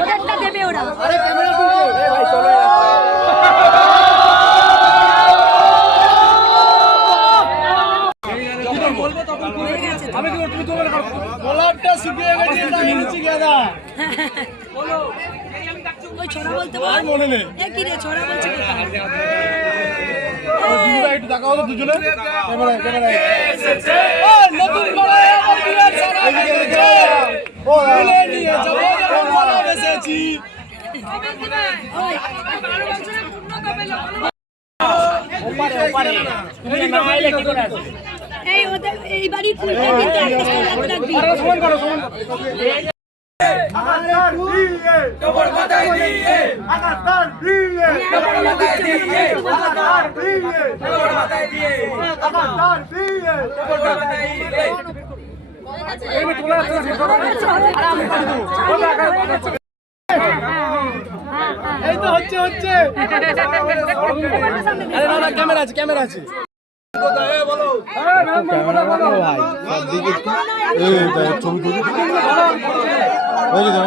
ওদেরটা দেবে ওরা। গোলাপটা শুকিয়ে গেছে তাই নিচে গেদা বলো ওই ছড়া বলতে বল মনে নেই এ কি রে ছড়া বলছে দুজনে একটু দেখাও তো দুজনে ক্যামেরা এসেছে ও নতুন করে আবার বিরাট সারা এসেছে ও মিলে নিয়ে যাব যখন ভালো এসেছি ওই 12 বছরে পূর্ণ কবে ওপারে তুমি না আইলে কি করে আসবে এই ওদের এই বাড়ির ফুলটা কিন্তু একটা স্টল রাখবি সমান করো আগাতার দিয়ে কবর মাথায় দিয়ে আগাতার দিয়ে কবর মাথায় দিয়ে আগাতার দিয়ে কবর মাথায় দিয়ে আগাতার দিয়ে কবর মাথায় দিয়ে এই তোলা এই তো হচ্ছে আরে না ক্যামেরা আছে কোথায় বলো ক্যামেরা বলো ভাই সব দিকে এই ছবি তুলি ওই যে